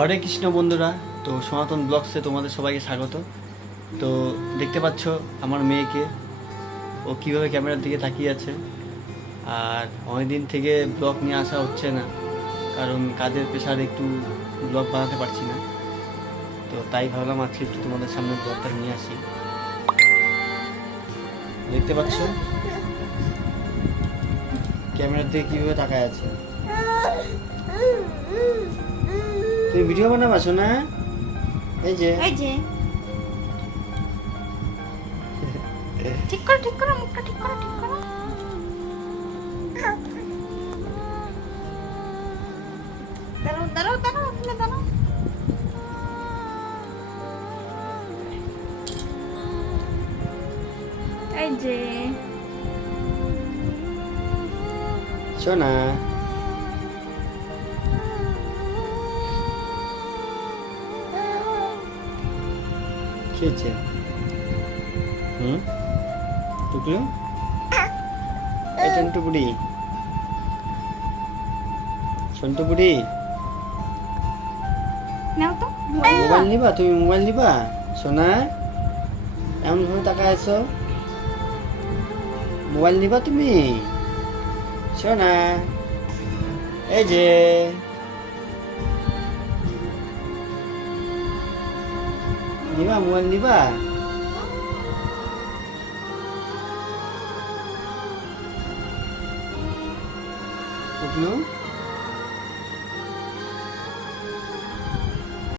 হরে কৃষ্ণ বন্ধুরা, তো সনাতন ব্লগসে তোমাদের সবাইকে স্বাগত। তো দেখতে পাচ্ছ আমার মেয়েকে, ও কীভাবে ক্যামেরার দিকে তাকিয়ে আছে। আর অনেকদিন থেকে ব্লগ নিয়ে আসা হচ্ছে না, কারণ কাজের পেশার একটু ব্লগ বানাতে পারছি না। তো তাই ভাবলাম আজকে একটু তোমাদের সামনে ব্লগটা নিয়ে আসি। দেখতে পাচ্ছ? ক্যামেরার দিকে কীভাবে তাকায় আছে? তুমি ভিডিও বানাবা শোনা এই যে এই যে ঠিক করো ঠিক করো মুখটা ঠিক করো ঠিক করো দাঁড়াও দাঁড়াও দাঁড়াও ওখানে দাঁড়াও এই যে শোনা হচ্ছে হুম? টুকলু? এই টন্টু বুড়ি নাও তো মোবাইল মোবাইল নিবা তুমি মোবাইল নিবা? সোনা এমন ভাবে তাকায় আছো? মোবাইল নিবা তুমি? সোনা এই যে। Di ba? Muwan, di ba? Huwag no?